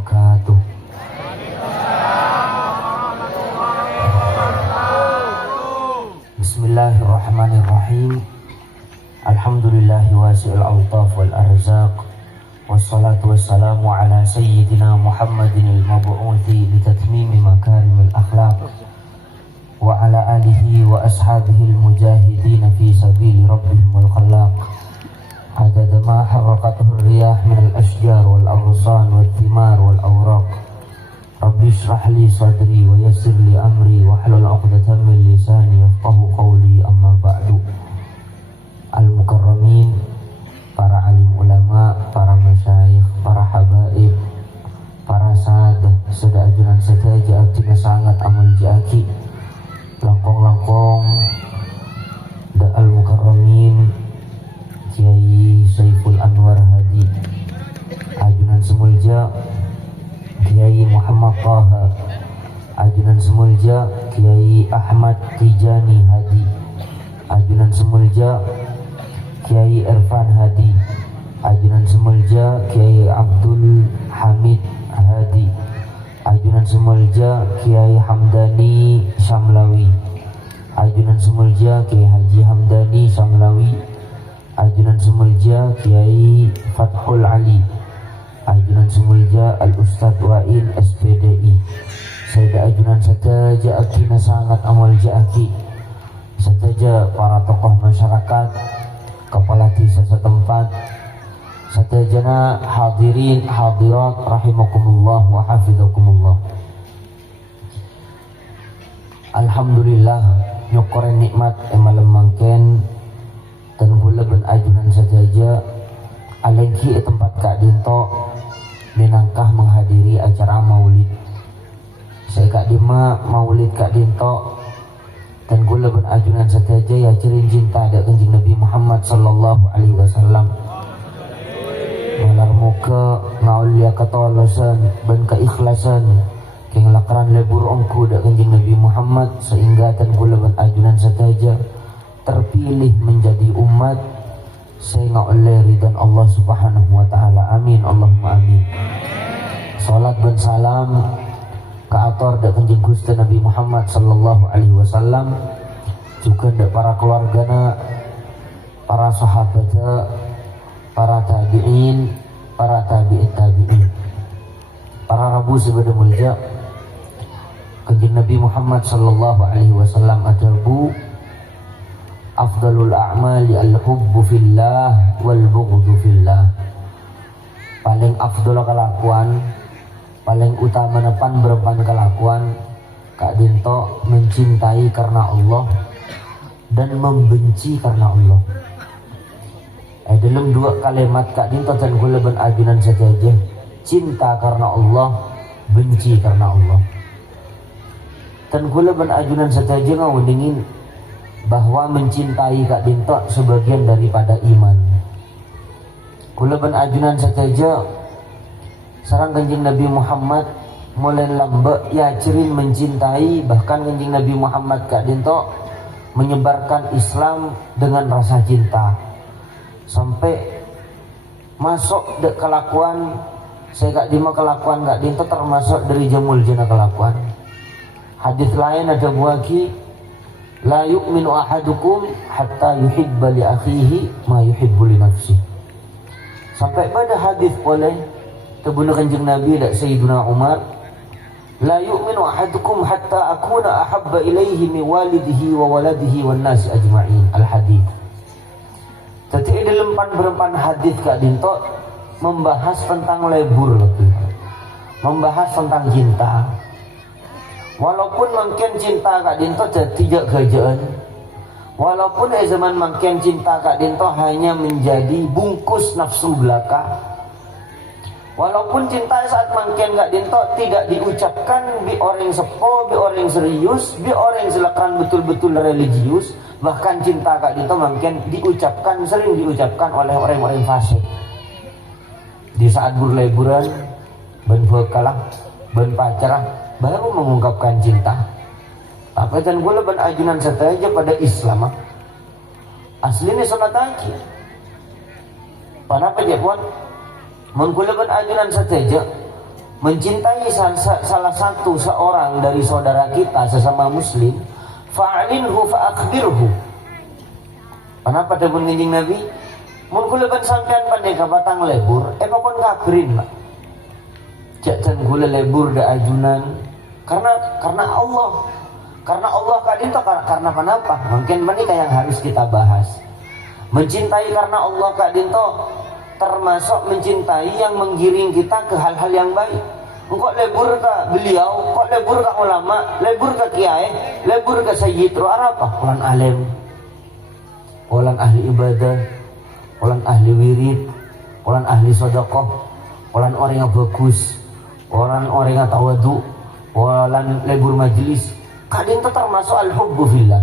wabarakatuh. Bismillahirrahmanirrahim. Alhamdulillahi wasi'il altaf wal arzaq. Wassalatu wassalamu ala sayyidina Muhammadin al-mab'uthi litatmimi makarimil akhlaq wa ala alihi wa ashabihi al-mujahidin fi sabili rabbihim al-khallaq. Adada ma harraqatuhu riyah min al-ashjar wal-aghsan wal-thimar wal-awraq. Rabbi shrah li sadri wa yassir li amri wa hlul 'uqdatam min lisani yafqahu qawli, amma ba'du. Al-mukarramin, para alim ulama, para masyayikh, para habaib, para sahadah, sada ajunan sadaja abdina sangat amal jaki langkong-langkong da al-mukarramin Kiai Saiful Anwar Hadi, ajunan semulja Kiai Muhammad Taha, ajunan semulja Kiai Ahmad Tijani Hadi, ajunan semulja Kiai Irfan Hadi, ajunan semulja Kiai Abdul Hamid Hadi, ajunan semulja Kiai Hamdani Syamlawi, ajunan semulja Kiai Haji Hamdani Syamlawi, ajunan semulja Kiai Fathul Ali, ajunan semulja Al-Ustadz Wa'il SPDI. Saya ajunan sataja akina sangat amal jaki, sataja para tokoh masyarakat, kepala desa setempat, satajana hadirin hadirat rahimakumullah wa hafizakumullah. Alhamdulillah nyukurin nikmat malam mangken dan gula ben ajunan sajaja alengki tempat Kak Dinto minangkah menghadiri acara maulid. Saya Kak Dima maulid Kak Dinto dan gula ben ajunan sajaja ya cirin cinta ada kanjeng Nabi Muhammad sallallahu alaihi wasallam. Malar muka ngaulia ketolosan ben keikhlasan keng lakaran lebur ongku da kanjeng Nabi Muhammad sehingga dan gula ben ajunan sajaja terpilih menjadi umat sehingga oleh ridhan Allah subhanahu wa ta'ala. Amin Allahumma amin. Salat dan salam ke ator da kanjeng Gusti Nabi Muhammad sallallahu alaihi wasallam, juga da para keluargana, para sahabatnya, para tabi'in, para tabi'in tabi'in, para rabu sebagai mulja kanjeng Nabi Muhammad sallallahu alaihi wasallam adarbu afdalul a'mali al-hubbu fillah wal bughdu fillah. Paling afdal kelakuan, paling utama nepan berpan kelakuan Kak Dinto mencintai karena Allah dan membenci karena Allah. Dalam dua kalimat Kak Dinto dan gula ben ajunan saja, cinta karena Allah, benci karena Allah. Dan gula ben ajunan saja ngawendingin bahwa mencintai Kak Dinto sebagian daripada iman. Kula ben ajunan saja sarang kanjeng Nabi Muhammad mulai lambe ya cirin mencintai, bahkan kanjeng Nabi Muhammad Kak Dinto menyebarkan Islam dengan rasa cinta sampai masuk de kelakuan saya Kak Dima kelakuan Kak Dinto termasuk dari jamul jana kelakuan. Hadis lain ada buaki la yu'minu ahadukum hatta yuhibba li akhihi ma yuhibbu li nafsi. Sampai pada hadis oleh tebunuh kanjeng Nabi dan Sayyiduna Umar, la yu'minu ahadukum hatta akuna ahabba ilaihi min walidihi wa waladihi wan nasi ajma'in. Al-hadis. Jadi dalam berempan hadis Kak Dinto membahas tentang lebur, membahas tentang cinta. Walaupun mungkin cinta Kak Dinto tidak kerjaan, walaupun zaman mungkin cinta Kak Dinto hanya menjadi bungkus nafsu belaka, walaupun cinta saat mungkin Kak Dinto tidak diucapkan bi orang sepo, bi orang serius, bi orang silakan betul-betul religius, bahkan cinta Kak Dinto mungkin diucapkan, sering diucapkan oleh orang-orang fasik. Di saat berleburan, ben kalah, ben pacaran, baru mengungkapkan cinta. Tapi dan gue leban ajunan saja pada Islam. Aslinya sunat aja. Kenapa dia buat? Menggunakan ajunan saja mencintai salah satu seorang dari saudara kita sesama muslim, fa'alinhu fa'akhbirhu. Kenapa dapun kanjeng Nabi? Mun kula ban sampean pandai ka batang lebur, pokon ngabrin lah. Jajan gula lebur da ajunan karena Allah. Karena Allah kadin to karena kenapa? Mungkin menika yang harus kita bahas. Mencintai karena Allah kadin to termasuk mencintai yang menggiring kita ke hal-hal yang baik. Engkau lebur ke beliau, kok lebur ke ulama, lebur ke kiai, lebur ke sayyid, apa? Orang alim, orang ahli ibadah, orang ahli wirid, orang ahli sedekah, orang yang bagus, orang yang tawadu, orang lebur majlis. Kadin itu termasuk al-hubbu fillah.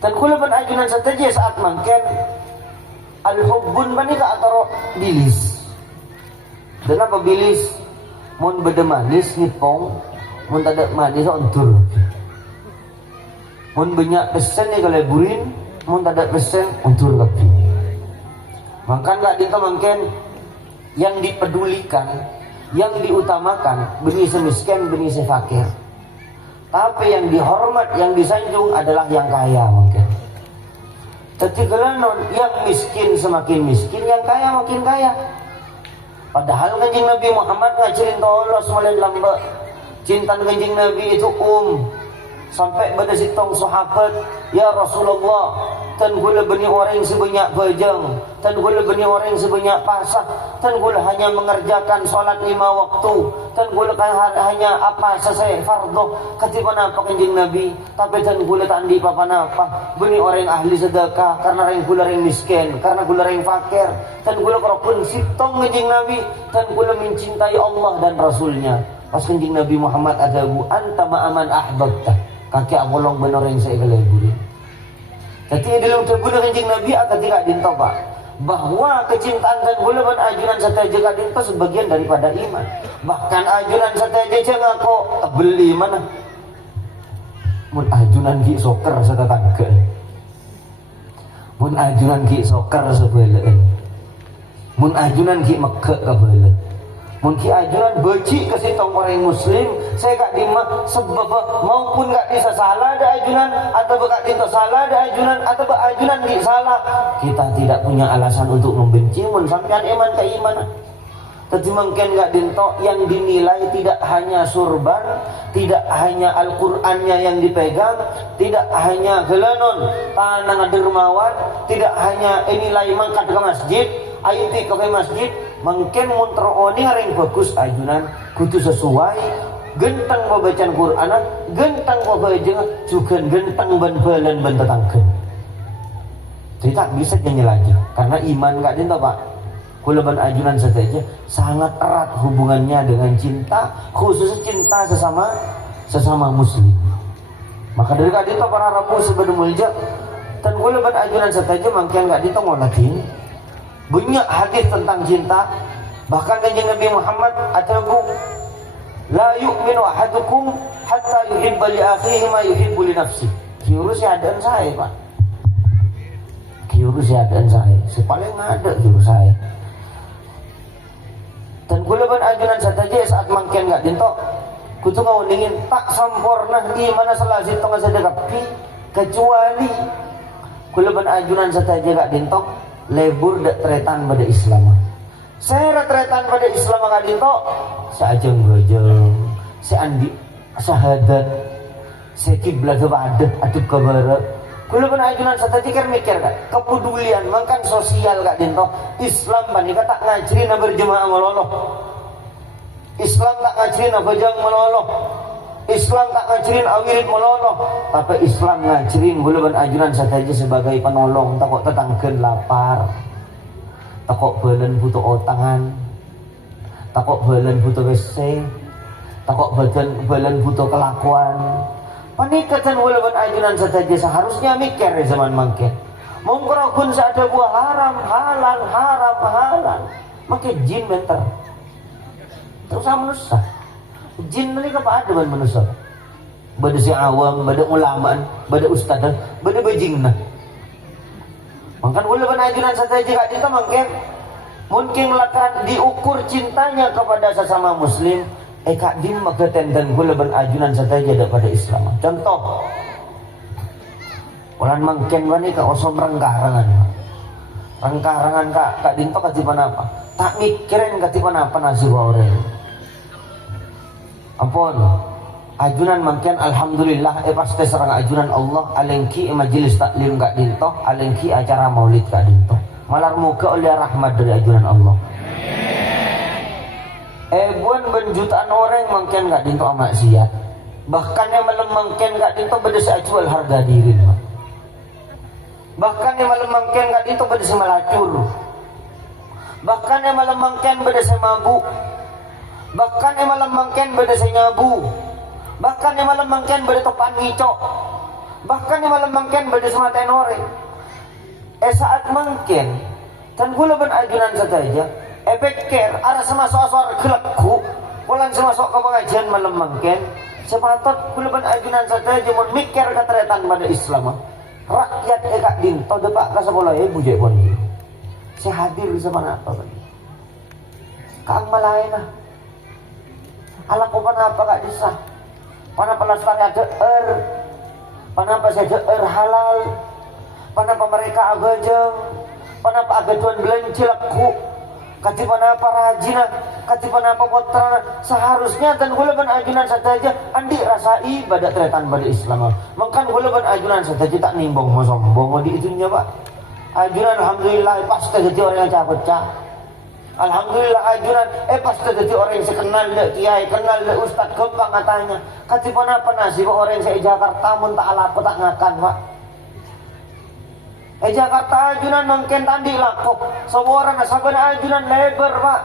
Dan kula ban ajunan saja saat mangken al-hubbun manika atau bilis. Dan apa bilis? Mun beda manis ngipong, mun tidak manis ontur. Mun banyak pesen ni kalau burin, mun tidak pesen ontur kapi. Maka enggak dinta mangken yang dipedulikan, yang diutamakan benih semiskin, benih sefakir. Tapi yang dihormat, yang disanjung adalah yang kaya mungkin. Ketika yang miskin semakin miskin, yang kaya makin kaya. Padahal kanjeng Nabi Muhammad ngajarin tolos mulai lamba. Cinta kanjeng Nabi itu sampai pada sitong sahabat, ya Rasulullah, tan gula benih orang sebanyak bajang, tan gula benih orang sebanyak pasah, tan gula hanya mengerjakan sholat 5 waktu, tan gula hanya apa selesai fardu. Ketiba napa kanjeng Nabi, tapi tan gula tak andi apa-apa. Benih orang ahli sedekah karena orang gula orang miskin, karena gula orang fakir, tan gula pun sitong kanjeng Nabi, tan gula mencintai Allah dan Rasulnya. Pas kanjeng Nabi Muhammad ada bu anta ma'aman ahbabta. Kaki abolong benar yang saya keleburi. Ketika dalam terbunuh kanjeng Nabi ketika dintoba bahwa kecintaan dan gulaban ajunan sateja kadin itu sebagian daripada iman. Bahkan ajunan sateja jangan kok beli mana. Mun ajunan ki soker satetangga. Mun ajunan ki soker sebelen. Mun ajunan ki mekek kabelen. Mungkin ajunan beci ke sitong orang muslim, saya gak dimah sebab maupun gak bisa salah ada ajunan atau gak dinto salah ada ajunan atau ajunan di salah, kita tidak punya alasan untuk membenci mun sampean iman ke iman. Tapi mungkin gak dinto yang dinilai tidak hanya surban, tidak hanya Al-Qur'annya yang dipegang, tidak hanya gelanon tanang dermawan, tidak hanya nilai mangkat ke masjid, aiti ke masjid. Mungkin munter oni yang bagus ajunan kudu sesuai genteng pembacaan Quran, genteng pembacaan juga genteng ban-balan ban tetanggen. Jadi tak bisa nyanyi lagi karena iman gak dinta Pak. Kulaban ajunan saja sangat erat hubungannya dengan cinta, khususnya cinta sesama muslim. Maka dari gak dinta para rabu sebelum mulja dan kulaban ajunan saja mungkin gak dinta ngolatin. Banyak hadis tentang cinta. Bahkan kanjeng Nabi Muhammad atabu la yu'minu ahadukum hatta yuhibba li akhihi ma yuhibbu li nafsi. Kiurus adaan saya Pak. Kiurus adaan saya. Sepaling ada kiurus saya. Dan kulaban ajunan saja saat mangken gak dintok. Kutu ngawundingin tak sempurna di mana selasi tengah sedekapi kecuali kulaban ajunan saja gak dintok. Lebur dak tretan pada Islam. Saya tretan pada Islam gak dinto. Saya ajeng gojong, saya andi syahadat, saya kiblat kepada aduk kabar. Kulo pun ajunan satu tikar mikir gak kepedulian, makan sosial gak dinto. Islam panika tak ngajri na berjemaah meloloh. Islam tak ngajri na bajang meloloh. Islam tak ngajarin awirid meloloh, tapi Islam ngajarin gulaban ajunan saja sebagai penolong. Takok tetanggen lapar, takok balen butuh otangan, takok balen butuh WC, takok balen butuh kelakuan. Panikatan gulaban ajunan saja seharusnya mikir di zaman mangke. Mongkorokun seada buah halal, makin jin bentar. Terus manusia. Jin mereka apa ada manusia? Bada si awam, bada ulamaan, bada ustad, bada bajingna. Mangkan ulaban ajunan saja gak dinto mangken mungkin lakan diukur cintanya kepada sesama muslim kak dim maka tenden gula ben ajunan saja daripada Islam. Contoh ulan mangken wani ka osom rengkarangan kak dinto katipan apa tak mikirin katipan apa nasi goreng ampun ajunan mangken alhamdulillah pasti serang ajunan Allah alengki majelis taklim kak dinto alengki acara maulid kak dinto malar muka oleh rahmat dari ajunan Allah buan benjutaan orang mangken kak dinto amak siat bahkan yang malam mangken kak dinto berdesa jual harga diri bahkan yang malam mangken kak dinto berdesa melacur bahkan yang malam mangken berdesa mabuk bahkan yang malam mangken berdesa nyabu bahkan yang malam mangken berdesa topan ngicok bahkan yang malam mangken berdesa matain orang saat mangken dan gula ben ajunan saja pikir ada semasuk suara gelapku pulang semasuk ke pengajian malam mangken sepatut gula ben ajunan saja cuma mikir keteretan pada Islam rakyat kak dinto depak ke sekolah bujek pun saya hadir di mana apa tadi kang malain ala ko panapa kak disa panapa lastari ada panapa saja halal panapa mereka agajeng panapa agaduan belanci laku kati panapa rajina kati panapa potrana seharusnya dan gula ben ajunan saja andi rasai pada tretan pada Islam makan gula ben ajunan saja tak nimbong mau sombong di itunya pak ajunan alhamdulillah pasti jadi orang yang capek alhamdulillah ajunan pasti jadi orang yang sekenal le kiai kenal le ustad kembang katanya kati panapa nasib orang yang saya Jakarta mun tak ala tak ngakan pak Jakarta ajunan mungkin tadi lakop semua orang sabar ajunan lebar pak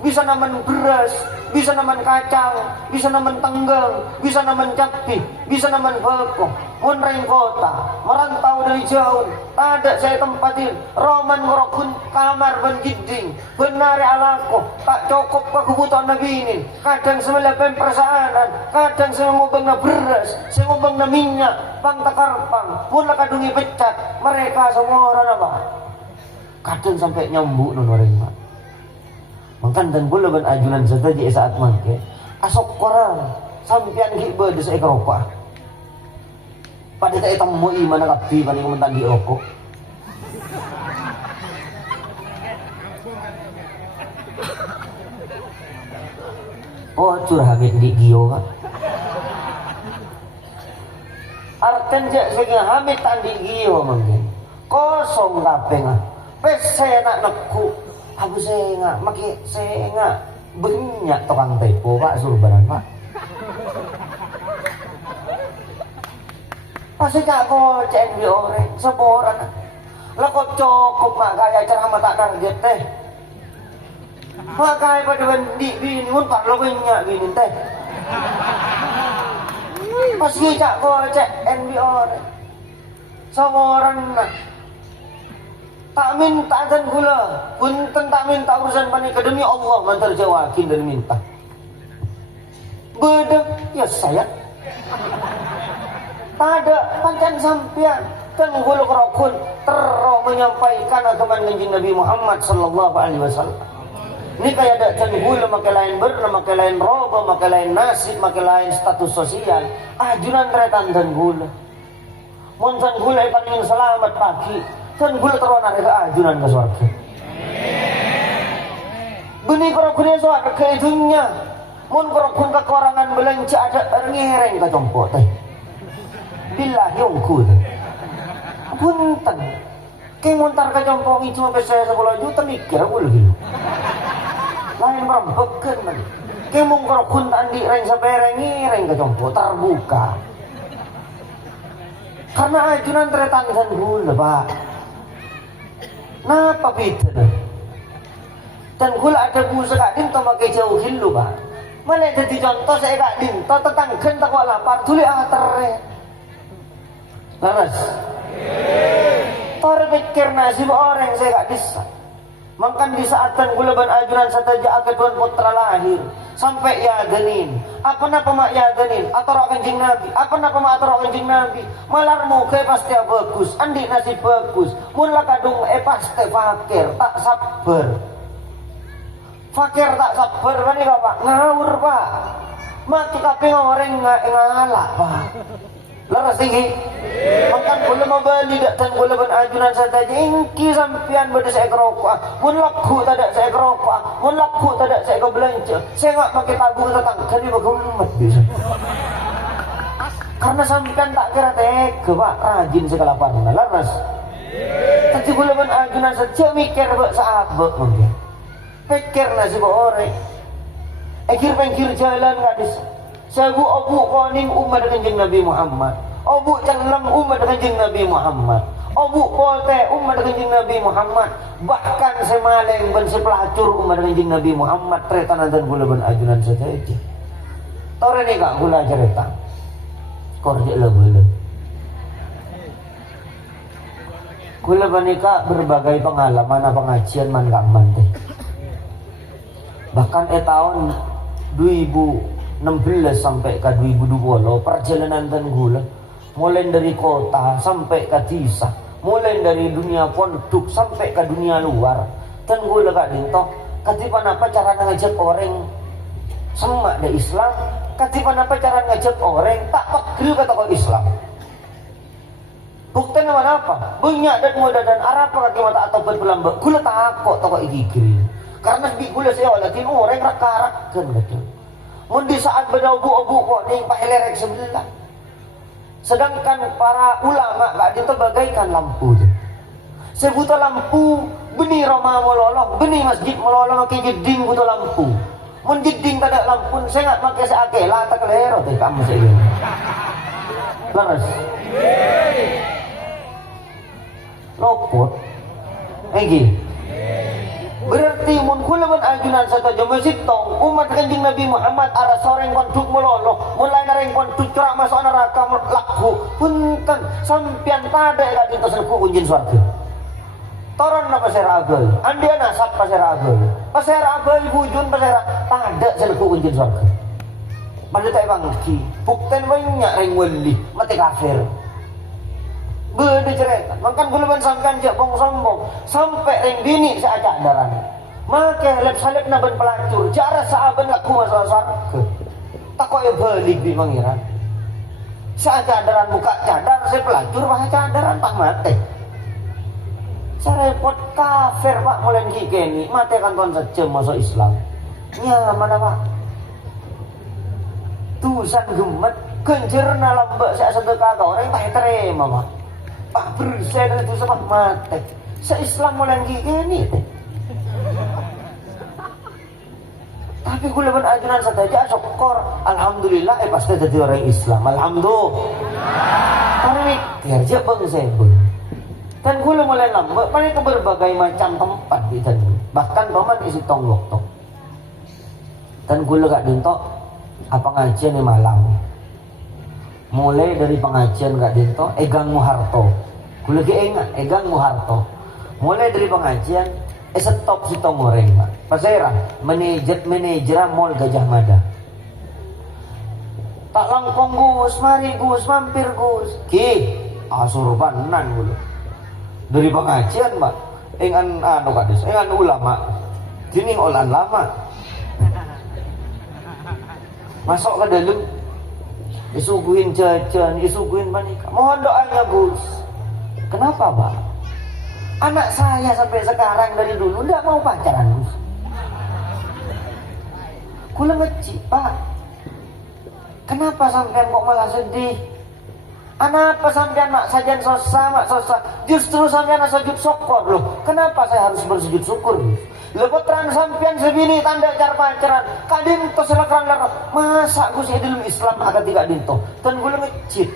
bisa naman beras bisa naman kacang bisa naman tenggang bisa naman capi bisa naman beko munreng kota merantau dari jauh ada saya tempatin roman ngorokun kamar benjiding benari alako tak cukup ke kebutuhan nabi ini kadang semelepen persaanan kadang semengubang na beras semengubang na minyak pang takarpang mula kadungi pecat mereka semua orang apa kadang sampai nyambuk nun orang pak makan dan gula ben ajunan saja saat mangke asok korang sampian giba di saya kerokok pada tak temu iman kapi paling mentan di rokok curhamit di gio kan arten jak segi hamit tandi gio mangke kosong kapeng pese nak neku aku saya nggak banyak tukang tepo pak surbanan pak pasti kak goceng di orang seborang lah kok cukup mak kaya cara mata target teh mak kaya pada bendi bini pun pak lo banyak bini teh pasti kak goceng di orang seborang tak minta dan gula punten tak minta urusan panika demi Allah mantar jawakin dan minta bedek ya saya tak ada pancen sampian dan gula kerokun terus menyampaikan agaman kanjeng Nabi Muhammad sallallahu alaihi wasallam ini kayak ada dan gula makai lain makai lain roba makai lain nasib makai lain status sosial ajunan tretan dan gula monsan gula paling selamat pagi dan gula terus narik ajunan ke surga benih kerokun surga ke itunya mun kerokun kekurangan belanja ada ngereng ke compot teh billahi ungku teh punten kayak muntar ke compong itu sampai saya 10 juta mikir gula gitu lain merempekan tadi kayak mun kerokun tadi reng sampai ngereng ke compot terbuka karena ajunan tretan kan gula pak napa beda dan gula ada busa kak dinto pakai jauhin lu pak mana jadi contoh saya kak dinto tetanggan tak kuat lapar tulis teret laras tore pikir nasib orang saya kak bisa makan di saat dan gula ban ajuran sataja akeduan putra lahir sampai yadenin apa napa mak yadenin atau kanjeng Nabi apa napa mak atau kanjeng Nabi malar muka pasti bagus andi nasib bagus mula kadung pasti fakir tak sabar fakir tak sabar kan nih Pak, ngawur Pak, mati kabeh orang ngalak Pak. Laras tinggi, makan gula membeli dan gula benajunan saja. Ingki sampian beda saya kerokok, mun laku tidak saya kerokok, mun laku tidak saya kau belanja. Saya nggak pakai tabung tetang, jadi bagaimana bisa? Karena sampian tak kira tega Pak, rajin segala panah. Laras, tapi gula benajunan saja mikir buat sahabat mungkin. Pikir nasi orang, ekir jalan gadis. Sabu abu koning umat kanjeng Nabi Muhammad, abu calang umat kanjeng Nabi Muhammad, abu polte umat kanjeng Nabi Muhammad, bahkan semaleng ben sepelacur umat kanjeng Nabi Muhammad tretan dan gula ben ajunan saja. Tore ni kak gula cerita, korjek lah gula. Gula benika berbagai pengalaman pengajian man kaman teh. Bahkan tahun 2016 sampai ke 2020 perjalanan dan gula mulai dari kota sampai ke desa, mulai dari dunia pondok sampai ke dunia luar dan gula kak dinto katipan apa cara ngajak orang semak dari Islam, katipan apa cara ngajak orang tak pegel kata kau Islam. Buktinya mana apa? Banyak dan muda dan Arab kaki mata atau berbelambak gula takut toko igigil karena di gula saya walakin orang rakarak kan betul. Mundi saat berdobu-obu kok ning pahelerek sebelah. Sedangkan para ulama gak itu bagaikan lampu. Sebuta lampu benih Roma melolong, benih masjid melolong ke jeding butuh lampu. Mun jeding tak ada lampu, saya nggak pakai seakela tak kelero teh kamu saya. Laras. Lopot. Egi. Berarti mun kula ben ajunan satu masjid tong umat kanjeng Nabi Muhammad arah soreng kontuk melolo mulai nareng kontuk cerak masuk neraka laku punten sampian tada ka kita serku kunjin swarga toron na pasera agel andian nasab pasera agel bujun pasera tada serku kunjin swarga pada tak bangki bukten banyak reng wali mati kafir beda cerita makan guluban sampean jak bong sombong sampai ring dini saya cadaran maka lep salep na ben pelacur jara saaben laku masalah sarke takok ya balik di mangiran saya cadaran buka cadar saya pelacur mah cadaran pak mate saya repot kafir pak mulai kikeni mate kan tuan sejam masuk Islam nyaman apa tusan gemet kenjerna lambak saya sedekah kau orang tak terima mak Pak bersih dari itu sama mati. Se-Islam mulai gini teh. Tapi gue leban ajunan saja syukur. Alhamdulillah pasti jadi orang Islam. Alhamdulillah. Tapi kerja bangsa pun. Dan gue mulai lambat. Paling ke berbagai macam tempat di sana. Bahkan paman isi tonggok tok. Dan gue gak dintok apa ngajian di Malang. Mulai dari pengajian gak dinto Egang Muharto gue lagi ingat Egang Muharto mulai dari pengajian stop si Tongoreng pak pasera manajer mall Gajah Mada tak langkong Gus mari Gus mampir Gus ki asurbanan gue dari pengajian pak engan anu kades engan ulama jining olan lama masuk ke dalam isuguin jajan, isuguin manika. Mohon doanya Gus. Kenapa Pak? Anak saya sampai sekarang dari dulu tidak mau pacaran Gus. Kula ngeci Pak. Kenapa sampean kok malah sedih? Kenapa sampean mak sajan sosa? Justru sampean sujud syukur loh. Kenapa saya harus bersujud syukur Gus? Lepetran sampian sebini tanda cara pacaran kadinto selakran lar masa gue sih dalam Islam agak tidak dinto dan gue ngecit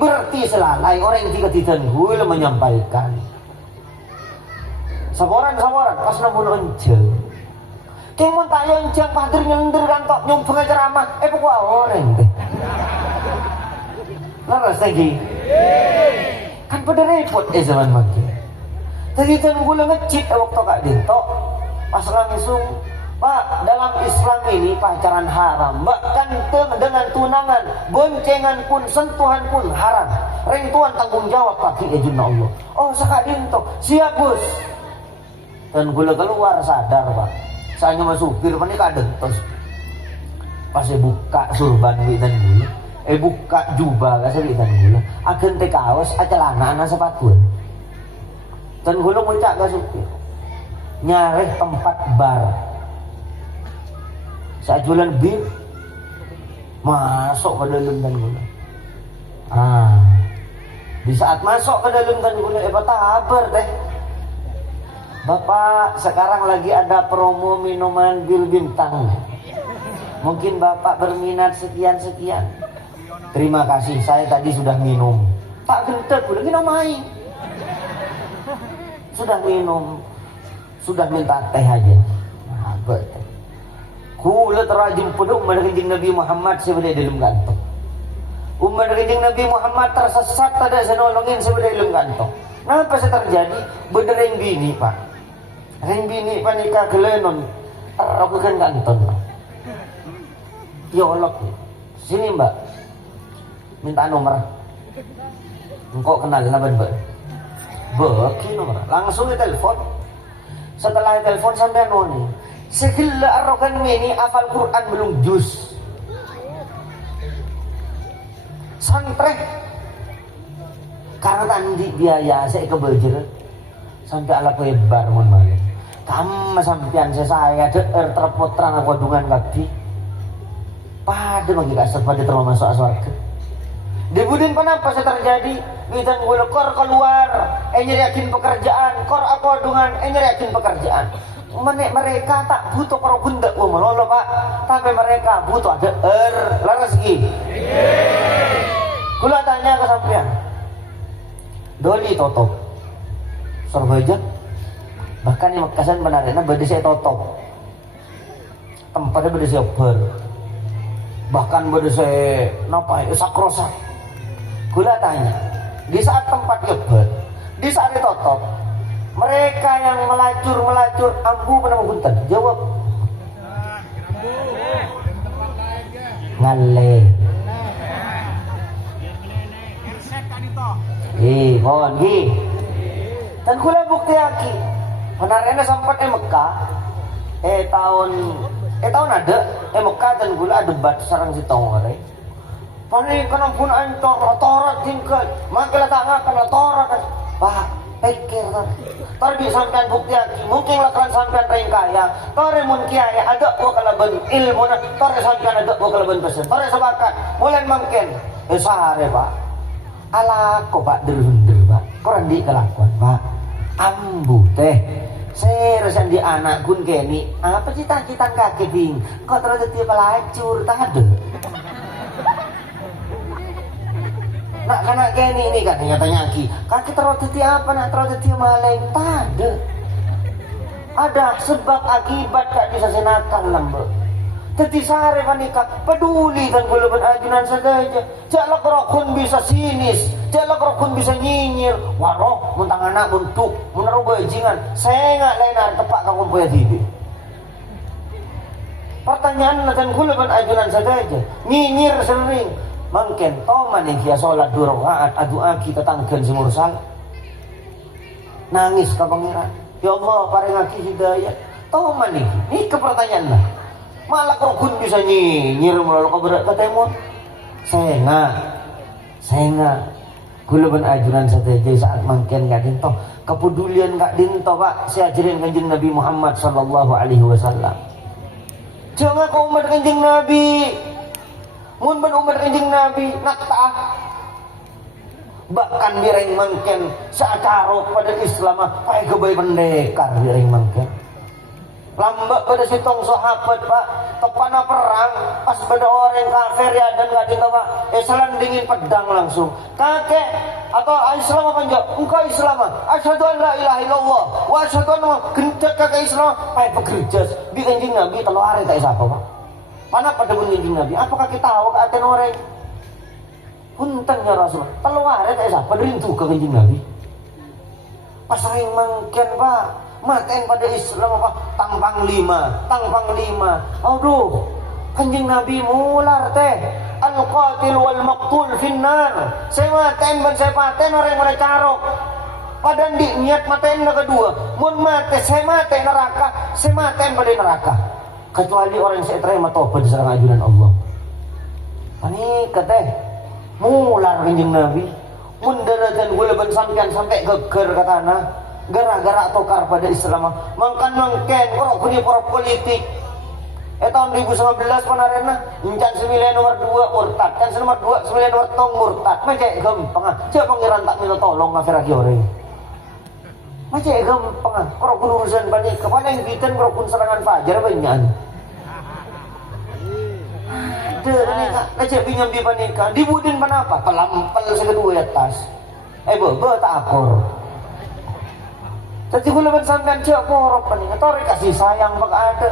berarti selalai orang yang tidak gue menyampaikan saboran pas namun encel keng mun tak encel padir nyelender kantok nyum pengajaran pokok orang deh laras lagi kan pada repot zaman makin jadi kan gue ngecit waktu kak dinto pas langsung Pak dalam Islam ini pacaran haram bahkan dengan tunangan boncengan pun sentuhan pun haram rentuan tanggung jawab kaki ejuna Allah oh sekak dinto siap Gus dan gue keluar sadar Pak Saya masuk supir panik kadang terus pas buka surban witan gula, buka jubah kasih witan gula, agen teh kaos, celana anak sepatu. Dan gula muncak ke supir, nyari tempat bar. Saya jualan bir, masuk ke dalam dan gula. Di saat masuk ke dalam dan gula, kabar teh. Bapak sekarang lagi ada promo minuman bir bintang. Mungkin Bapak berminat sekian-sekian. Terima kasih, saya tadi sudah minum. Tak gentet, udah minum main. Sudah minum, sudah minta teh aja. Betul. Kula terajim penuh umat kanjeng Nabi Muhammad sebenarnya dalam kantong. Umat kanjeng Nabi Muhammad tersesat tak ada senolongin sebenarnya dalam kantong. Kenapa terjadi? Bedereng bini pak. Ring bini panika gelenon. Aku kan kantong. Ya Allah, sini mbak, minta nomor. Engkau kenal laban mbak? Beki nomor. Langsung ditelepon. Setelah telepon sampai noni. Segala arogan ini hafal Quran belum juz. Santrek. Karena tadi biaya saya kebajer sampai ala pebar mon malam. Kamu sampean saya terpotran aku dungan kaki. Pada bagi kasar pada termasuk surga. Dibudin kenapa saya terjadi? Bidan gue kor keluar, nyeriakin pekerjaan, kor aku dungan, nyeriakin pekerjaan. Mereka tak butuh kalau bunda gue melolo pak, tapi mereka butuh ada rezeki. Kula tanya ke sampean, doli totop, sorbaja, bahkan yang makasan benarnya beda saya totop, tempatnya beda saya ber. Bahkan beda saya napa sakrosa. Gula tanya, di saat tempat keber, di saat ditutup, mereka yang melacur ambu pernah bunten. Jawab, ngale. Mohon dan gula bukti lagi. Benarnya sempat Mekah, tahun ada Mekah dan gula debat sarang si tongore. Panik kena pun antor torat tingkat, makilah tangan kena torat. Pak, pikir tadi sampean bukti lagi. Mungkin lakukan sampean ring kaya. Tore mun kiai ada gua kalaban ilmu na. Tore sampean ada gua kalaban pesen. Tore sebakat. Mulai mungkin. Sehari pak. Ala ko pak derundur pak. Koran di kelakuan pak. Ambu teh. Seresan di anak kun keni. Apa cita-cita kaki bing? Kok terus tiap pelacur tak ada. Nak kena keni ini kan nyatanya kaki teroteti apa nak teroteti maleng tak ada sebab akibat kak bisa senakan lambe teti sare panika peduli dan gulaban ajunan saja jalak rokun bisa sinis jalak rokun bisa nyinyir waroh mentang anak bentuk menaruh bajingan saya nggak lain tepak kamu punya tibi pertanyaan dan gulaban ajunan saja nyinyir sering mungkin toman yang kia sholat 2 rakaat adu aki tetanggan si mursal nangis ke pangeran ya Allah paring aki hidayah toman ini kepertanyaan lah malah rukun bisa nyinyir melalui keberat ketemon saya nggak gulaban ajuran saja saat mungkin gak dinto kepedulian gak dinto pak saya ajarin kanjeng Nabi Muhammad sallallahu alaihi wasallam jangan kau umat kanjeng Nabi mun ben umat kanjeng Nabi nakta bahkan bireng mangken sacarok pada Islam pai gebay pendekar bireng mangken lambak pada sitong sahabat pak tepana perang pas pada orang kafir ya dan gak dinta pak selandingin pedang langsung kakek atau Islam apa enggak engkau Islam asyhadu an la ilaha illallah wa asyhadu anna gentet kakek Islam pai pekerjas di kanjeng Nabi telu hari tak siapa pak mana pada bunyi Nabi, apakah kita tahu keadaan orang? Punten ya Rasul, teluar ya siapa derintu ke kanjeng Nabi. Pas sering mungkin pak, maten pada Islam apa? Tangpang lima. Aduh, kanjeng Nabi mular teh. Al-qatil wal maqtul finnar. Saya maten ban saya paten orang yang carok. padahal di niat matain na kedua mun mate saya mate neraka saya mate pada neraka kecuali orang yang saya terima tobat serang ajudan Allah ini kata mular kanjeng Nabi mun daratan gulaban sampean sampai geger katana gara-gara tokar pada Islam mangkan mangken orang punya para politik tahun 2019 panarena encan sembilan nomor 2 murtad kan nomor 2 sembilan nomor tong murtad macam gampang coba pangeran tak minta tolong ngafiraki orang macam gampang orang pun urusan banyak kepala yang bikin orang pun serangan fajar banyak ada pinjam di panika dibudin panapa pelampal sekedua atas bebe tak akor tapi gula sampean cek korok panika tori kasih sayang bak ada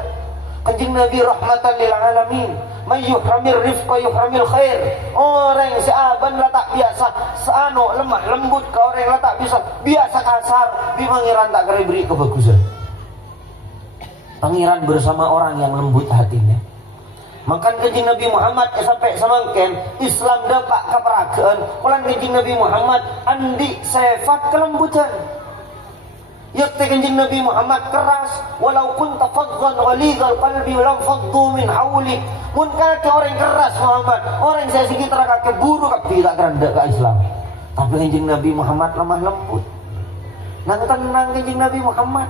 kanjeng Nabi rahmatan lil alamin may yuhramir rifqa yuhramil khair orang yang seaban lah tak biasa seano lemah lembut ke orang yang tak biasa kasar di pangeran tak kira beri kebagusan pangeran bersama orang yang lembut hatinya makan kanjeng Nabi Muhammad sampai semangken Islam dapat keperagaan ulang kanjeng Nabi Muhammad andi sifat kelembutan yakti kanjeng Nabi Muhammad keras walau kunta faddan ghalidhal qalbi lam faddu min hawlik mun kata orang keras Muhammad orang saya sekitar kakek buru kaki tak keranda ke Islam tapi kanjeng Nabi Muhammad lemah lembut nang tenang kanjeng Nabi Muhammad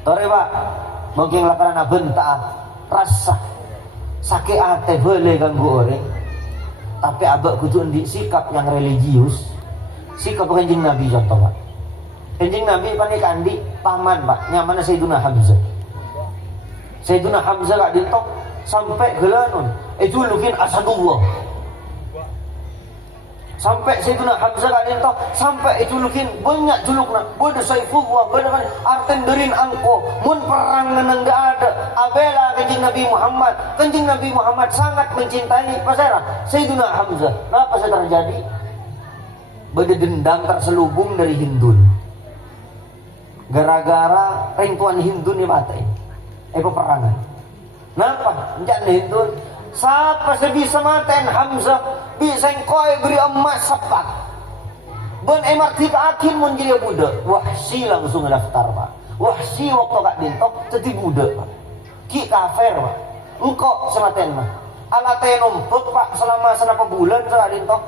tore pak mungkin lakaran bentak rasa sakit ate boleh ganggu orang tapi abak kudu di sikap yang religius sikap kanjeng Nabi contoh pak kanjeng Nabi panik andi paman pak nyaman Sayyiduna Hamzah gak ditok sampai gelanon julukin Asadullah sampai Sayyiduna Hamzah gak ditok sampai julukin banyak julukna bodoh Saifullah bodoh arten derin angko mun perang neneng gak ada abela kanjeng Nabi Muhammad sangat mencintai pasera Sayyiduna Hamzah apa yang terjadi beda dendam terselubung dari Hindun gara-gara ringtuan Hindu ni batai peperangan kenapa? Jangan Hindu siapa sebisa matain Hamzah bisa koi beri emas sepak ben MRT ke akin menjadi budak Wahsy langsung daftar pak Wahsy waktu kak dintok jadi budak pak ki kafir pak engkau sematen mah alatnya numpuk pak selama senapa bulan kak dintok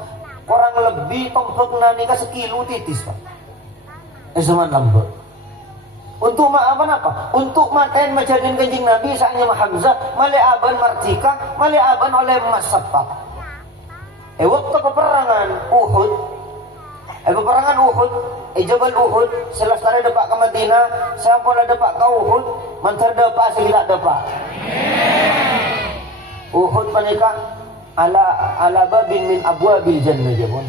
kurang lebih tompok nani ke sekilo titis pak zaman lambek untuk apa? Untuk matain majadin kanjeng Nabi saatnya Hamzah maliaban martika maliaban oleh emas sepak waktu peperangan Uhud Jabal Uhud selesai dapat ke Madinah sampai dapat ke Uhud mantar dapat sila dapat Uhud panika ala babin min abwabil jannah jabon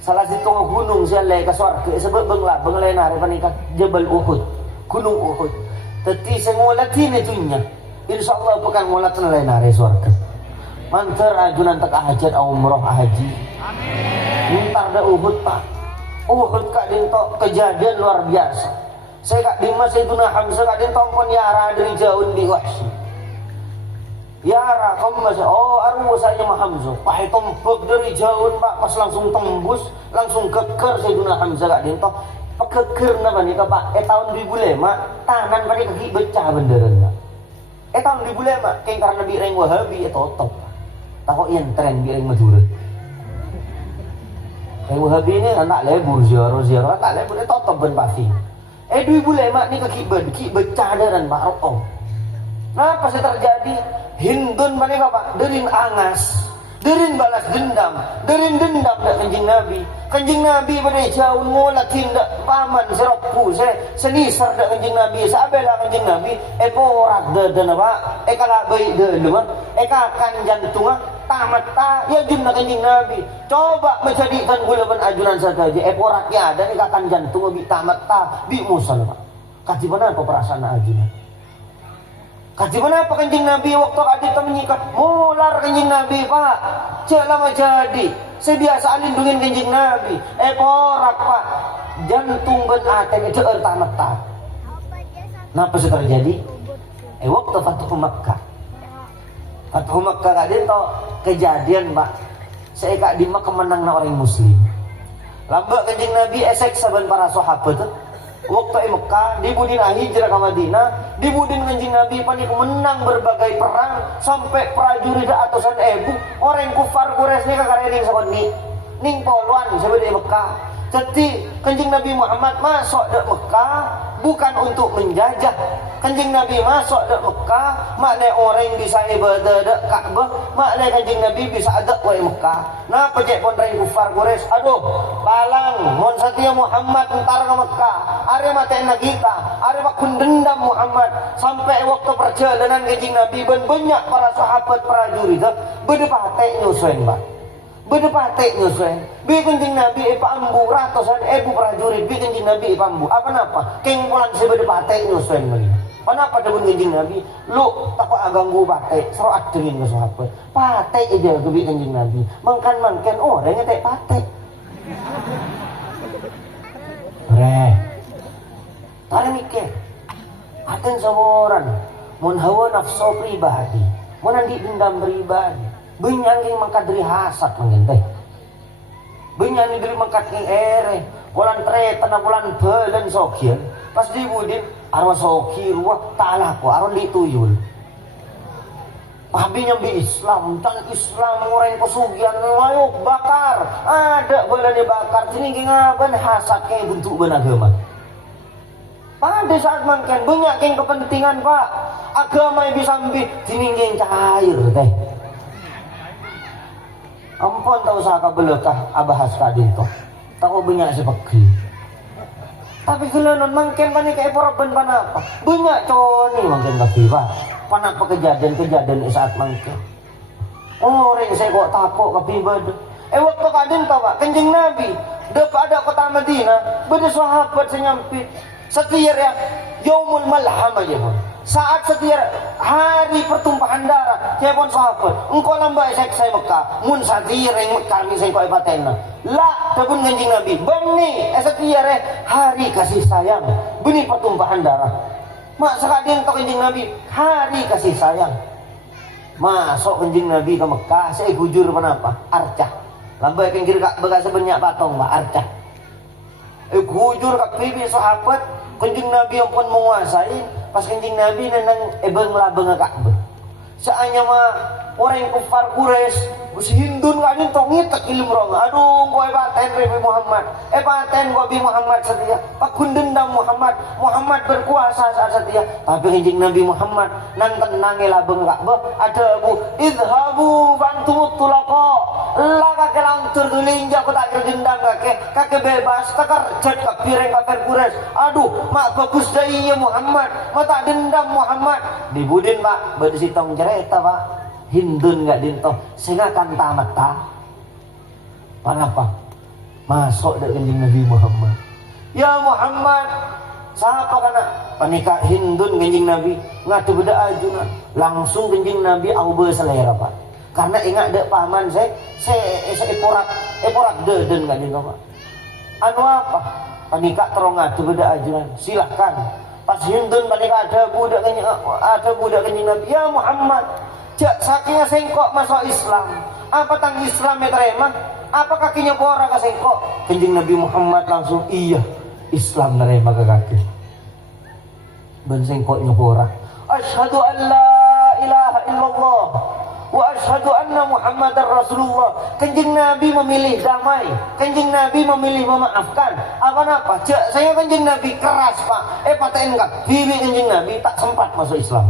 salah satu gunung sialai ke surga sebab benglai nari panika Jabal Uhud gunung Uhud teti sengolatin itunya insyaallah bukan ngolatan lain nari surga mantar ajunan tak hajat umroh haji amin ntar da Uhud pak Uhud kak dintok kejadian luar biasa saya kak dimas Sayyiduna Hamzah kak dintok pun yara dari jauh di Wahsy yara kamu masih aru saya Hamzah pakai tombak dari jauh pak pas langsung tembus langsung keker Sayyiduna Hamzah kak dintok keker nama nih pak tahun 2005 tanan pada kaki becah benderan tahun 2005 kayak karena bireng Wahabi top takut yang tren bireng Madura yang Wahabi ini anak lebur ziarah tak lebur top ben pasti 2005 nih kaki becah dan pak Room kenapa sih terjadi Hindun mereka pak derin angas derin balas dendam derin dendam dak kanjeng Nabi pada jauh ngolah tindak paman seropu senisar dak kanjeng Nabi sabela kanjeng Nabi porak dan apa kala baik dulu mah kakan jantung tamat ta ya jumna kanjeng Nabi coba menjadikan gulaban ajuran saja poraknya ada kakan jantung bi tamat ta bi musal pak kaji mana apa perasaan ajuran kaji mana apa kanjeng Nabi waktu adita menyikat mular kanjeng Nabi pak cek lama jadi saya biasa alindungin kanjeng Nabi porak pak jantung ben ateng itu tamat ta kenapa sih terjadi waktu Fatuh Makkah kak dinto kejadian pak saya kak di Makkah menang orang muslim Lambak kanjeng Nabi esek saban para sahabat waktu Mekah dibudin hijrah ke Madinah, dibudin kanjeng Nabi panik menang berbagai perang sampai prajurit atusan orang kufar Quraisy nih kakarening sakon ning poluan sebenarnya Mekah. Jadi kanjeng Nabi Muhammad masuk ke Mekah bukan untuk menjajah. Kanjeng Nabi masuk ke Mekah makna orang bisa ibadah ke Ka'bah, makna kanjeng Nabi bisa ada ke Mekah. Nah pejek pun orang kufar Quraisy, aduh palang mon satya Muhammad entar ke Mekah, are maten kita, are makun dendam Muhammad. Sampai waktu perjalanan kanjeng Nabi banyak para sahabat prajurit berdepate nyusun Pak. Berdepate nyusun bi kanjeng Nabi ambu ratusan prajurit bi kanjeng Nabi ambu apa napa keng pulang si berdepate nyusun begini. Kenapa debun kanjeng Nabi lu takut aganggu bate seroat dengin ke sahabat pate aja ke bi kanjeng Nabi mangkan orangnya teh pate re tare mikir aten saboran mun hawa nafsu pribadi mun andi dendam pribadi benyan yang mengkadri hasad menginteh benyan yang mengkadri ere bulan tre tanah bulan belen sokian pas dibudin arwah sokir wah talah ko aron dituyul Abi nyambi Islam tan Islam orang pesugihan ayo bakar ada bulan bakar sini ngaban hasad kayak bentuk benagama pada saat mangken banyak yang kepentingan Pak agama yang bisa ambil sini cair teh ampun tak usah kabelekah abahas kadin toh tak banyak seperti tapi kelenon mangken panik kayak poroban panapa banyak coni mangken kaki Pak panapa kejadian saat mangken orang saya kok tapok kapi badu waktu kadin tau Pak kanjeng Nabi dekat ada kota Madinah beda sahabat senyampit setir ya yaumul malham aja pun saat setir hari pertumpahan darah ya pun sahabat engkau lambai saya Mekah mun setir yang Mekah ni saya kau ipatena lah tabun kanjeng Nabi bani setir hari kasih sayang beni pertumpahan darah mak sekadang kau kanjeng Nabi hari kasih sayang masuk kanjeng Nabi ke Mekah saya hujur kenapa arcah lambai pinggir kak bekas sebanyak patong mak arcah hujur kak pibi sahabat kanjeng Nabi yang pun menguasai pas kanjeng Nabi nenang ebeng labeng Ka'bah seanya mah orang yang kufar Quraisy si Hindun gak nyentuh ngitek ilmu rong aduh gue paten Nabi Muhammad paten gue Nabi Muhammad setia pakun dendam Muhammad berkuasa saat setia tapi kanjeng Nabi Muhammad nang tenang labeng Ka'bah ada abu idhabu bantu tulaqa lah kakek langtur tulinja aku tak dendam kakek bebas takar jad kabireng kafir Quraisy aduh mak bagus dari ya Muhammad mak tak dendam Muhammad dibudin Pak berdisitong cerita Pak Hindun gak dintoh sehingga kan tamat tak kenapa masuk dari kanjeng Nabi Muhammad ya Muhammad siapa kana panika Hindun kanjeng Nabi ngadu beda ajunan langsung kanjeng Nabi aube selera Pak karena ingat dek paman saya eporak deden gak dintoh Pak anu apa panika terong ngadu beda ajunan silahkan pas Hindun panika ada budak kanjeng Nabi ya Muhammad saking sengkok masuk Islam apa tang Islam ya terima apa kakinya pora ke sengkok kanjeng Nabi Muhammad langsung iya Islam nerima ke kaki dan sengkoknya pora asyhadu an la ilaha illallah wa asyhadu anna Muhammadar Rasulullah kanjeng Nabi memilih damai kanjeng Nabi memilih memaafkan apa saya kanjeng Nabi keras Pak paten enggak bibi kanjeng Nabi tak sempat masuk Islam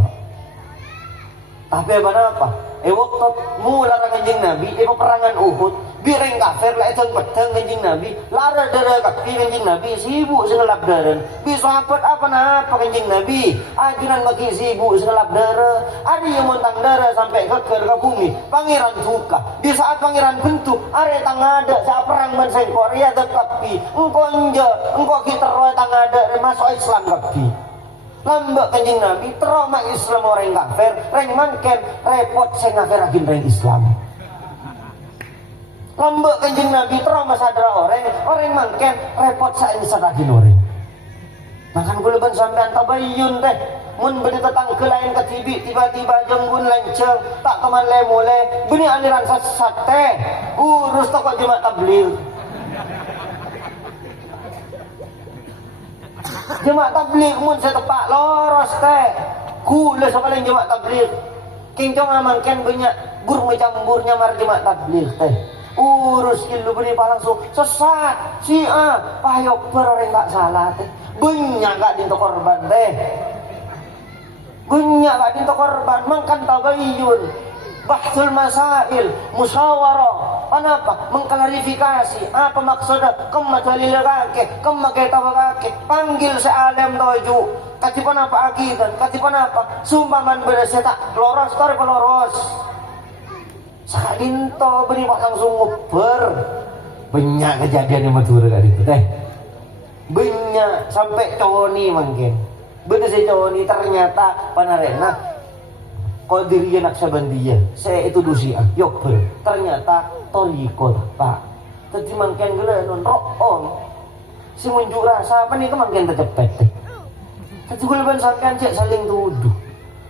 tapi apa waktu mula kanjeng Nabi peperangan Uhud bireng kafir lah itu pedang kanjeng Nabi lara darah kaki kanjeng Nabi sibuk sengelap darah bi sahabat apa kanjeng Nabi ajunan bagi sibuk sengelap darah ada yang montang darah sampai ke bumi pangeran suka di saat pangeran bentuk are tang ada saat perang ban Korea tetapi engkau kita roy tang ada masuk Islam kapi lambak kanjeng Nabi trauma Islam orang kafir reng mangken repot saya ngafir agin reng Islam lambak kanjeng Nabi trauma sadara orang mangken repot saya sadagin orang makan guluban sampean tabayun teh mun beri tetang ke lain ke tiba-tiba jenggun lenceng tak teman lemole beni aliran sesat teh urus toko jemaat tabligh Jemaah tabligh mun saya tepak loros teh. Kula sakaling jemaah tabligh. King cong amangken banyak gur macamburnya mar jemaah tabligh teh. Urus kilu beri langsung sesat Syiah payok orang tak salah teh. Banyak gak dinto korban teh. Banyak gak dinto korban mangkan tabayyun. Bahsul masail, musyawarah. Kenapa? Mengklarifikasi apa maksudnya? Kemma dalil kake, kemma kita kake. Panggil sealim toju. Katipan apa akidan? Katipan apa? Sumpaman berasa tak loros tor loros. Sakadinto beri pak langsung nguber. Banyak kejadian yang matur kali itu teh. Banyak sampai cowoni mungkin. Bener si cowoni ternyata panarena Qadiriyah Naqsabandiyah, saya itu dusiah, yokber. Ternyata torikot pak. Tadi mangken gula non roon. Si munjuk rasa apa nih kemangken tercepet. Tadi gula ban sampean cek saling tuduh.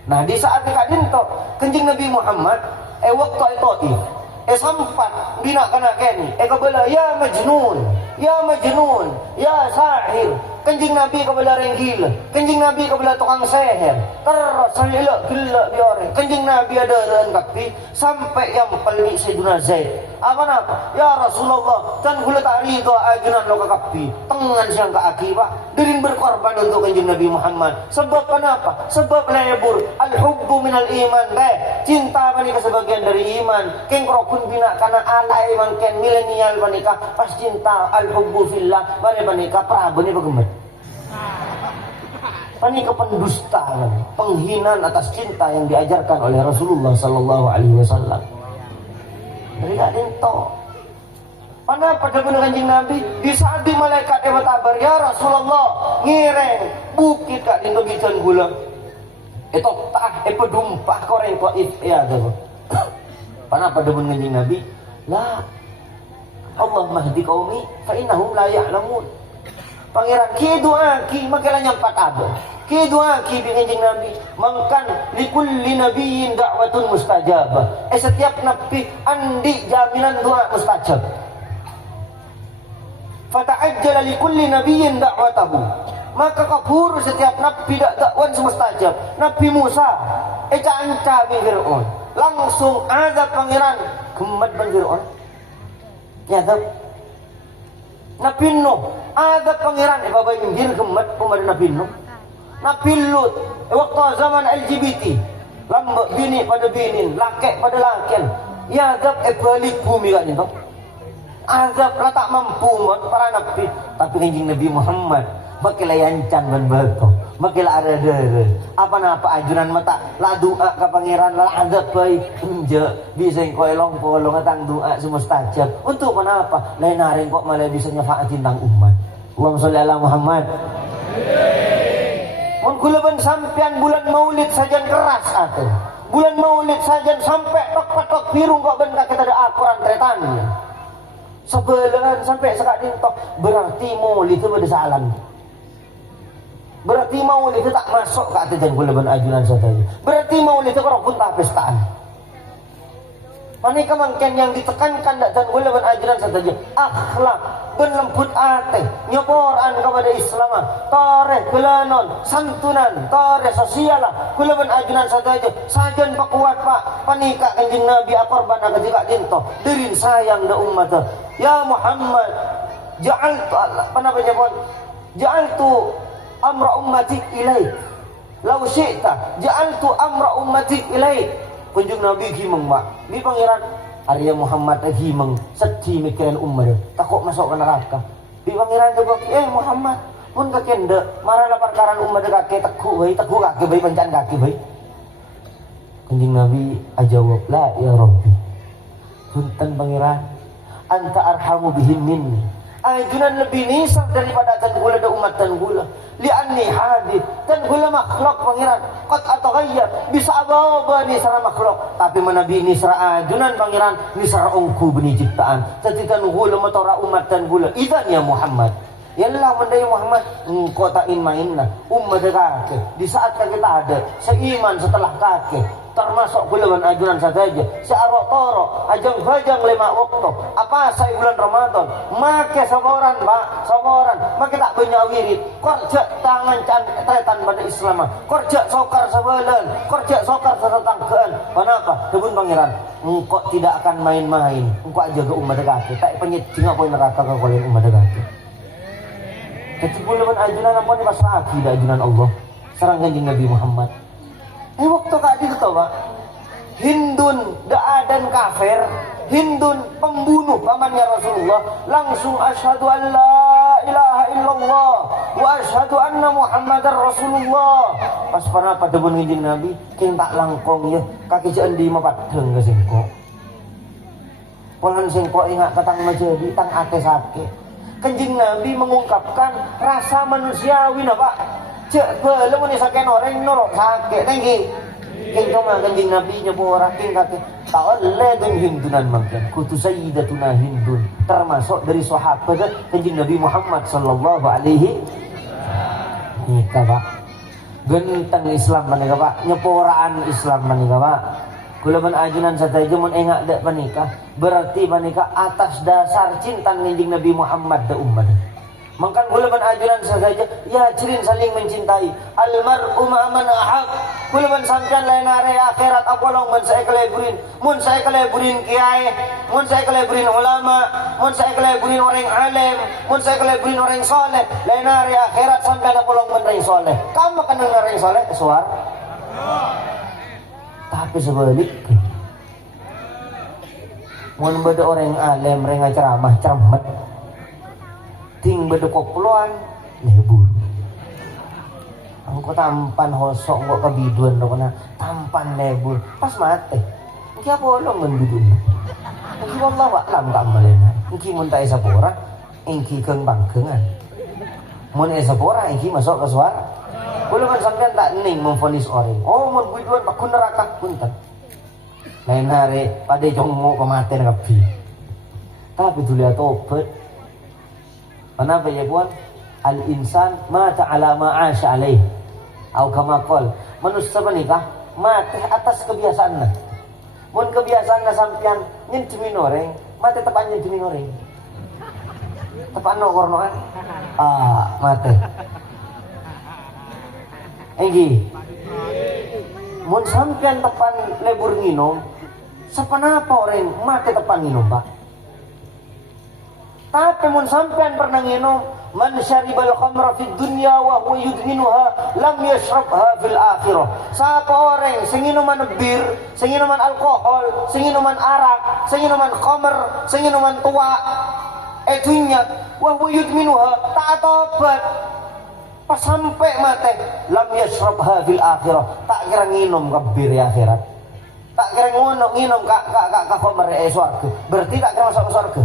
Nah di saat kadin to kencing Nabi Muhammad, waktu itu sampat bina kana keni, kabala ya majnun, ya sahir. Kencing Nabi kabala renggil, kencing Nabi kabala tukang seher. Terus salila gila biore. Kencing Nabi ada ren kapi sampai yang pelni Sayyidina Zaid. Apa napa? Ya Rasulullah, dan gula tak ridho ajunan lo kapi. Tengan siang ke akibat dirin berkorban untuk kencing Nabi Muhammad. Sebab kenapa? Sebab lebur al-hubbu minal iman deh. Cinta menikah sebagian dari iman. Keng rokun bina karena alai mangken milenial menikah pas cinta al-hubbu fillah mari menikah prabeni bagaimana? Panika pendustaan, penghinaan atas cinta yang diajarkan oleh Rasulullah Sallallahu Alaihi Wasallam. Dari kadin to. Pada bener kanjeng Nabi di saat di malaikat yang bertabar ya Rasulullah ngireng bukit kak dinto bican gula. Itu tak pedumpah koreng kok ya tuh. Pada bener kanjeng Nabi lah Allah mahdi qaumi fa innahum la ya'lamun. Pangeran ki doa ki makilah nyampat abah. Ki doa ki bingjing Nabi mangkan likulli nabiyyin da'watun mustajabah. Setiap nabi andi jaminan doa mustajab. Fata'ajjala likulli nabiyyin da'watahu. Maka kabur setiap nabi dakwan mustajab. Nabi Musa anca bin Fir'aun. Langsung azab pangeran gemet ban Fir'aun. Ya tak? Nabi Nuh ada pangeran babayinggir gemet kepada Nabi Nuh. Nabi Lut waktu zaman LGBT lambak bini pada binin laki pada lakian ya azab balik bumi kan itu azab lah tak mampu para nabi tapi kanjeng Nabi Muhammad makilah yancan ban bato makilah ada apa napa ajunan mata la doa ke pangeran la azab baik enje bisa kolong atang doa semustajab untuk kenapa lain hari kok malah bisa nyafaatin tang umat. Allahumma sholli ala Muhammad. Mun kula ban sampean bulan Maulid sajan keras atuh. Bulan Maulid sajan sampai tok biru kok ben kita ada Al-Qur'an tretan. Sebelahan sampai sekadin tok berarti Maulid itu ada salam. Berarti Maulid itu tak masuk ke atas kula ban ajunan saja. Berarti Maulid itu kalau pun tak pestaan. Panika mangken yang ditekankan dan gula ban ajaran saja akhlak ben lembut ate nyoporan kepada Islam tareh belanon santunan tareh sosial gula ban ajaran saja sajen pak kuat pak panika kanjeng Nabi akorban ketika dinto dirin sayang da umat ya Muhammad ja'altu apa namanya pun ja'altu amra ummatik ilaik law syi'ta ja'altu amra ummatik ilaik. Kunjung Nabi himeng mak di pangeran Arya Muhammad himeng sedih mikiran umat takut masuk ke neraka di pangeran juga Muhammad pun kakek marah perkara umat kakek teguh kakek bayi pancan kakek bayi kunjung Nabi ajawab la ya Rabbi punten pangeran anta arhamu bihim minni ajunan lebih nisar daripada tan gula da umat tan gula li'anni hadith tan gula makhluk pangeran qad ataghayyar bisa ababa ni sara makhluk tapi manabi ni sara ajunan pangeran ni sara ongku beni ciptaan jadi tan gula matora umat tan gula idan ya Muhammad yalah mandai Muhammad engkau tain mainna umat kakek di saat kita ada seiman setelah kakek termasuk bulan ajunan saja searok toro ajang bajang lima waktu apa saya bulan Ramadan make seorang pak seorang make tak banyak wirid kerja tangan tretan pada Islam kerja sokar sebelan kerja sokar setanggaan kenapa debun pangeran engkau tidak akan main-main engkau jaga umat kaki tak penyit jingga poin neraka ke kalian umat kaki jadi bulan ajunan apa nih pas lagi ajunan Allah serang kanjeng Nabi Muhammad waktu kak itu pak Hindun daadan kafir Hindun pembunuh pamannya Rasulullah langsung asyhadu an la ilaha illallah wa asyhadu anna Muhammadar Rasulullah pas pernah pada menginjing Nabi king tak langkong ya kaki jendi mapadeng ke singko polan singko ingat katang majadi tang ate sakit kanjeng Nabi mengungkapkan rasa manusiawi na pak cek belum ni sakit orang norok sakit tinggi king cuma kanjeng Nabi nyepo orang king kaki tak oleh dan Hindunan makan kutu sayyidatuna Hindun termasuk dari sahabat kanjeng Nabi Muhammad sallallahu alaihi nikah pak genteng Islam manika pak nyeporaan Islam manika pak kula men ajunan saja mun engak dak panika berarti panika atas dasar cinta kanjeng Nabi Muhammad da ummah mangkan kula men ajunan saja ya cirin saling mencintai almar'u ma man ahab kula men sampean lain are akhirat apolong mun saya keleburin kiai mun saya keleburin ulama mun saya keleburin orang alim mun saya keleburin orang soleh lain are akhirat sampean apolong mun orang soleh kamu kan orang soleh suar tapi sebaliknya mun beda orang alim renga ceramah cermet ting beda koploan lebur angko tampan hosok kok kebiduan do kana tampan lebur pas mate iki apa lo ngendudun iki wallah alam tak malena iki mun ta sapora iki keung bangkengan mun sapora iki masuk ke suara kula kan sampean tak ning memvonis orang oh mun biduan bakun neraka punten lain hari pada jongo kematian kapi tapi dulu ya tobat kenapa ya buat al insan mata ala ma'asha alaih atau kama qol manusia menikah mati atas kebiasaan mun kebiasaan sampean nyentimin orang mati tepan nyentimin orang tepan no kornoan mati enggi mun sampean tepan lebur nginum sepenapa orang mati tepan nginum pak tapi mun sampean pernah nginum man syaribal khamra fid dunya wa huwa yudminuha lam yashrabha fil akhirah sapa orang sing nginuman bir sing nginuman alkohol sing nginuman arak sing nginuman khamr sing nginuman tua dunya wa huwa yudminuha tak tobat pas sampai mati lam yashrabha fil akhirah tak kira nginum ke bir ya akhirat tak kira nginum ka khamr swarga berarti tak kira masuk surga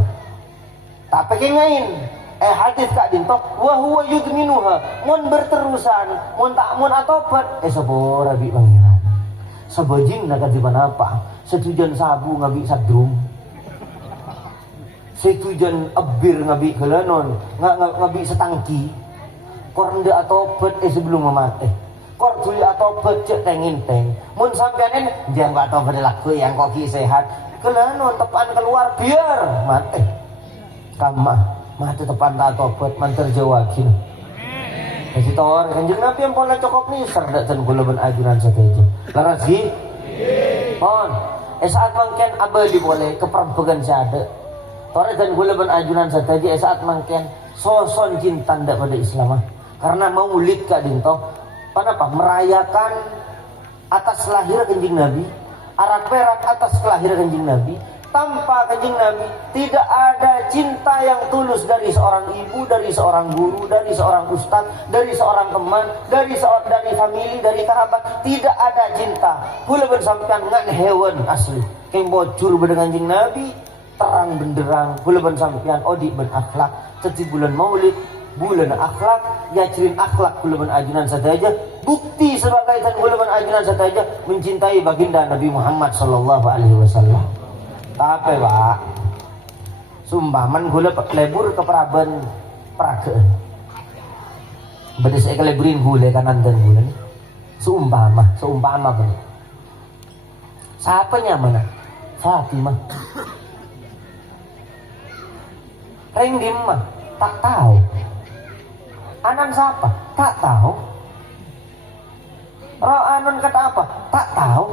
tapi kenyain hadis kak dinto wa huwa yudminuha mun berterusan mun tak mun atobat sepora bi pangeran sebajing nak kadiban apa setujan sabu ngabi sadrum setujan ebir ngabi gelanon ngabi setangki kornde atobat sebelum mati kor duli atobat cek tenginteng mun sampean jangan atobat laku yang koki sehat gelanon tepan keluar biar mati kamah mati tepan tak tobat mantar jawagin kasih tawar kanjeng Nabi yang pola cokop nih serdak dan gula ben ajunan saja laras gi pon saat mangken abadi boleh keperbegan sada tore dan gula ben ajunan saja saat mangken soson cinta ndak pada Islam karena maulid kak dinto kenapa merayakan atas lahir kanjeng Nabi arak perak atas kelahiran kanjeng Nabi tanpa kanjeng Nabi tidak ada cinta yang tulus dari seorang ibu, dari seorang guru, dari seorang ustaz, dari seorang teman, dari famili, dari kerabat, tidak ada cinta. Kula bersampaian ngan hewan asli. Keng bocor dengan kanjeng Nabi terang benderang. Kula bersampaian odi ben akhlak. Jadi bulan Maulid, bulan akhlak, ya cirin akhlak kula ben ajunan saja. Bukti sebagai dan kula ben ajunan saja mencintai baginda Nabi Muhammad sallallahu alaihi wasallam. Tapi pak sumbaman gula lebur ke Praban Pragaan beda saya keleburin gula kanan dan gula seumpama bener Siapanya mana? Fatimah. Ring dimah? Tak tahu. Anan siapa? Tak tahu. Roh anon kata apa? Tak tahu.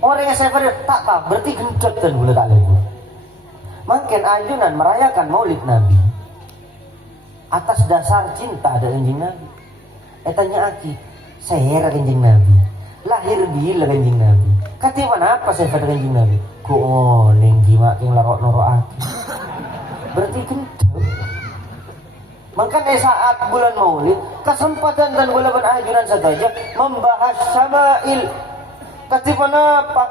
Orang yang saya tak tahu. Berarti gendut dan gula tak lebu. Makin ajunan merayakan maulid Nabi atas dasar cinta ada kanjeng Nabi. Tanya aki, saya kanjeng Nabi. Lahir bila kanjeng Nabi. Kati mana apa saya pada kanjeng Nabi? Ko nenggi makin larok-norok aki. Berarti gendut. Makanya saat bulan maulid, kesempatan dan bulan ajunan saja membahas syama'il. Katipan apa?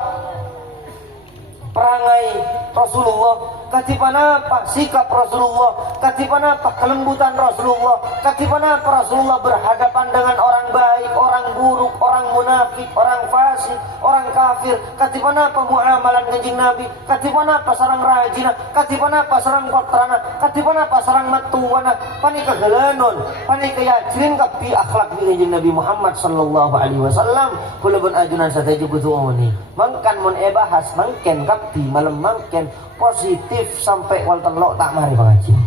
Perangai Rasulullah, katipan apa? Sikap Rasulullah, katipan apa? Kelembutan Rasulullah, katipan apa? Rasulullah berhadapan dengan orang baik, orang buruk, orang munafik, orang fasik, orang kafir, katipan apa? Muamalan kanjeng Nabi, katipan apa? Sarang rajina, katipan apa? Sarang kotrana, katipan apa? Sarang matuwana, panika gelanon, panika yajrin kapi akhlak di kanjeng Nabi Muhammad sallallahu alaihi wasallam. Kula ben ajunan sateja butuh ni. Mangkan mun bahas mangken kapi malam mangken positif sampai wal telok tak mari pengajian.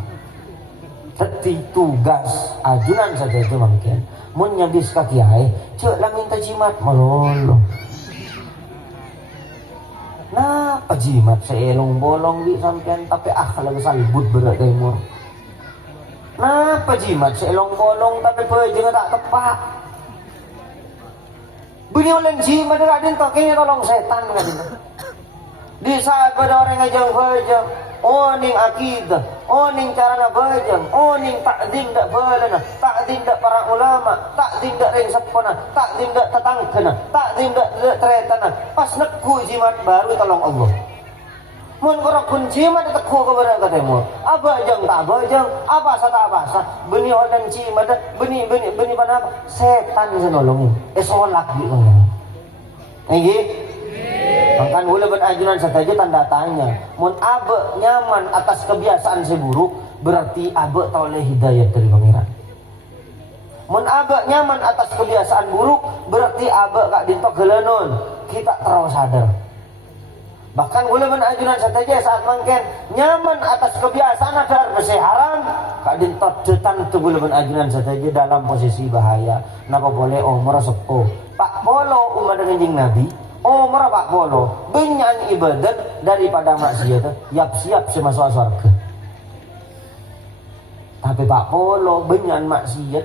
Jadi tugas ajunan saja itu mangken. Mun nyabis ka kiai, cek lah minta jimat malolo. Nah, jimat seelong bolong di sampean tapi akhlak salbut berat kaimur. Nah, jimat seelong bolong tapi pejengan tak tepat. Bunyi ulen jimat dak den kayaknya tolong setan kadin. Di saat pada orang ngajang bajang, ning akidah, ning cara bajang, ning takdim dak balana, takdim dak para ulama, takdim dak ring sepona, takdim dak tetangkena, takdim dak teretana. Pas neku jimat baru tolong Allah. Mun korok kun jimat teku kepada katemu. Apa jang tak bajang, apa sa tak apa sa. Beni orang jimat, beni mana setan senolongin. Solak gitu kan. Nggih. Makan boleh berajunan saja tanda tanya. Mun abe nyaman atas kebiasaan seburuk, berarti abe toleh hidayah dari pangeran. Mun abe nyaman atas kebiasaan buruk, berarti abe kak dintok gelenon. Kita terus sadar. Bahkan boleh berajunan saja saat mangken nyaman atas kebiasaan ada bersih haram, kak dintok detan tu boleh berajunan saja dalam posisi bahaya. Napa boleh umur sepuh. Pak Polo umat dengan Nabi. Umar Pak Polo benyan ibadat daripada maksiat siap semasuk surga. Tapi Pak Polo benyan maksiat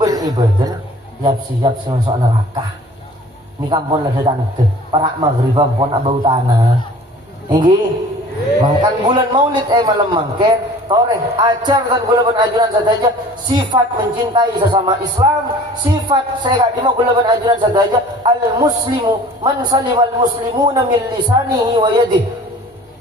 ben ibadat siap semasuk neraka. Ini kampung lada tante para maghrib pun abau tanah. Ini makan bulan maulid malam mangken toreh ajar dan bulan ajuran saja sifat mencintai sesama Islam, sifat saya di mau bulan ajuran saja al muslimu man salimal muslimuna min lisanihi wa yadihi.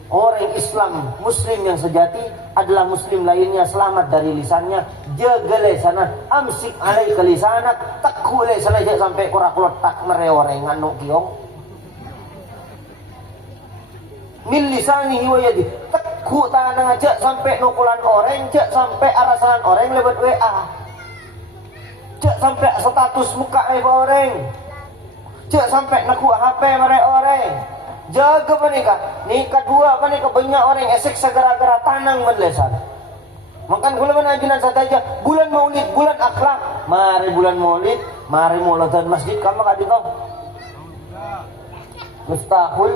Orang Islam muslim yang sejati adalah muslim lainnya selamat dari lisannya, jaga lisanah, amsik alaika lisanak, takku lisanah sampai korak letak mereorengan no kiong. Min lisanihi wa yadihi. Tekuk tangan ngajak sampai nukulan orang, cek sampai arasan orang lewat WA. Cek sampai status muka mereka orang. Cek sampai nakuk HP mereka orang. Jaga panika. Nikah dua panika banyak orang esek segera-gera tanang menlesan. Makan bulan ajunan saja bulan maulid, bulan akhlak. Mari bulan maulid, mari maulatan masjid kamu kak dito. Miftahul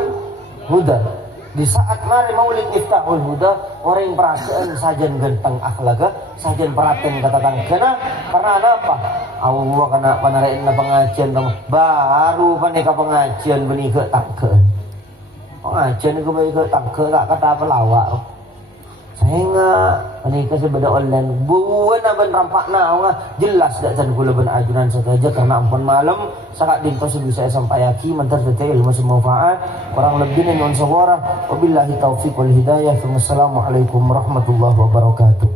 Huda. Di saat mari maulid Miftahul Huda, orang perasaan sajan genteng akhlaga, sajan perhatian katakan kena karena apa? Allah kena panarain na pengajian kamu baru panika pengajian benih ke tangke. Pengajian itu baik ke tangke tak kata apa lawak. Saya enggak panika sebeda online buan aban rampakna nga jelas dak can kula ben ajunan saja karena ampun malam sakak dinto bisa sampai aki mentar tete ilmu semanfaat kurang lebih non sawara wabillahi taufiq wal hidayah. Wassalamualaikum warahmatullahi wabarakatuh.